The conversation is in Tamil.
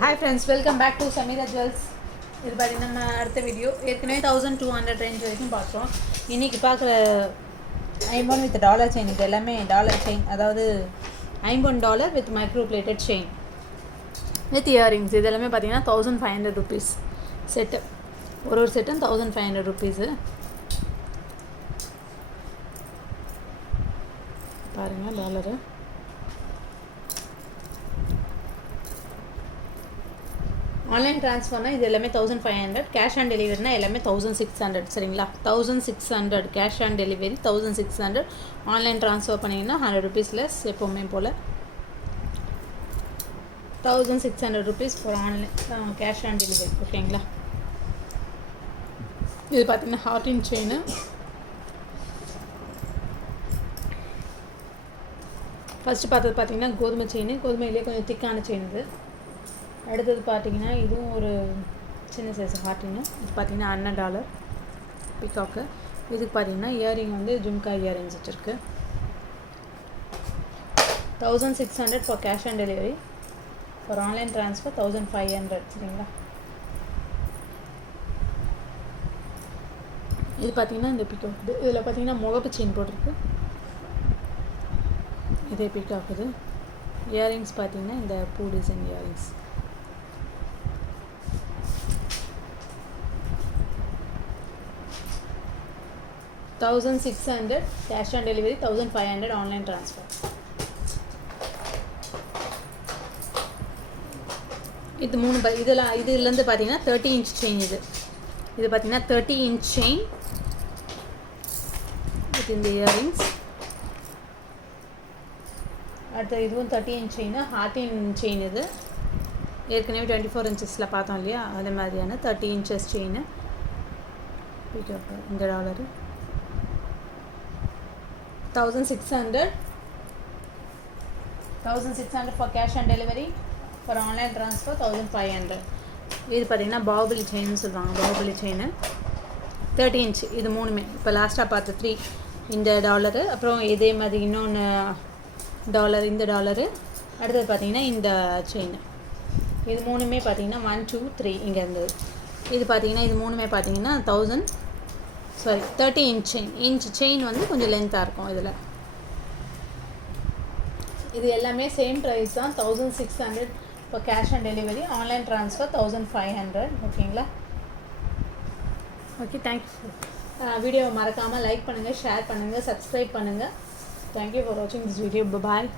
Hi friends, welcome back to Samira Jewels. இது பார்த்தீங்கன்னா நம்ம அடுத்த வீடியோ ஏற்கனவே 1200 ரேஞ்ச் வரைக்கும் பார்த்தோம். இன்றைக்கி பார்க்குற ஐம்போன் வித் டாலர் செயின், இது எல்லாமே டாலர் செயின், அதாவது $50 with microplated chain with earrings. இது எல்லாமே பார்த்தீங்கன்னா 1500 rupees செட்டு. ஒரு செட்டும் 1500 rupees. பாருங்கள் டாலரு. ஆன்லைன் ட்ரான்ஸ்ஃபர்னால் இது எல்லாமே 1500, கேஷ் ஆன் டெலிவரினா எல்லாமே 1600. சரிங்களா, 1600 cash on delivery, 1600 online transfer பண்ணிங்கன்னா 100 rupees லெஸ். எப்போவுமே போல் 1600 rupees for online cash on delivery. ஓகேங்களா, இது பார்த்திங்கன்னா ஹார்டின் செயின். ஃபஸ்ட்டு பார்த்தது பார்த்திங்கன்னா கோதுமை செயின், கோதுமையிலே கொஞ்சம் திக்கான செயின். இது அடுத்தது பார்த்திங்கன்னா இதுவும் ஒரு சின்ன சைஸ் ஹார்ட்டின்னு. இது பார்த்திங்கன்னா $100 பிகாக்கு. இதுக்கு பார்த்திங்கன்னா இயரிங் வந்து ஜும்கா இயரிங்ஸ் வச்சுருக்கு. 1600 for cash on delivery, for online transfer 1500. சரிங்களா, இது பார்த்திங்கன்னா இந்த பிகாக். இதில் பார்த்திங்கன்னா முகப்பு செயின் போட்டிருக்கு. இதே பிகாக்குது. இயரிங்ஸ் பார்த்திங்கன்னா இந்த பூ design earrings. $1600 cash on delivery, 1500 online transfer. இது மூணு இதெல்லாம் இதுலேருந்து பார்த்தீங்கன்னா 30 inch செயின். இது பார்த்தீங்கன்னா 30 inch செயின் வித் இந்த இயரிங்ஸ். அடுத்த இதுவும் 30 inch செயின், ஹார்டின் செயின். இது ஏற்கனவே 24 inches பார்த்தோம் இல்லையா, அதே மாதிரியான 30 inches செயின். இந்த dollar 1600 for cash on delivery, for online transfer 1500. இது பார்த்திங்கன்னா பாகுபலி செயின்னு சொல்லுவாங்க. Baahubali chain 30 inch. இது மூணுமே இப்போ லாஸ்ட்டாக பார்த்த 3 இந்த டாலரு, அப்புறம் இதே மாதிரி இன்னொன்று டாலர், இந்த டாலரு. அடுத்தது பார்த்திங்கன்னா இந்த செயின். இது மூணுமே பார்த்திங்கன்னா 1 2 3 இங்கே இருந்தது. இது பார்த்திங்கன்னா இது மூணுமே பார்த்திங்கன்னா 30 inch செயின் வந்து கொஞ்சம் லென்த்தாக இருக்கும். இதில் இது எல்லாமே சேம் ப்ரைஸ் தான், 1600 இப்போ cash on delivery, online transfer 1500. ஓகேங்களா, ஓகே, தேங்க்யூ. வீடியோவை மறக்காமல் லைக் பண்ணுங்கள், ஷேர் பண்ணுங்கள், சப்ஸ்கிரைப் பண்ணுங்கள். தேங்க்யூ ஃபார் வாட்சிங் திஸ் வீடியோ. பாய்.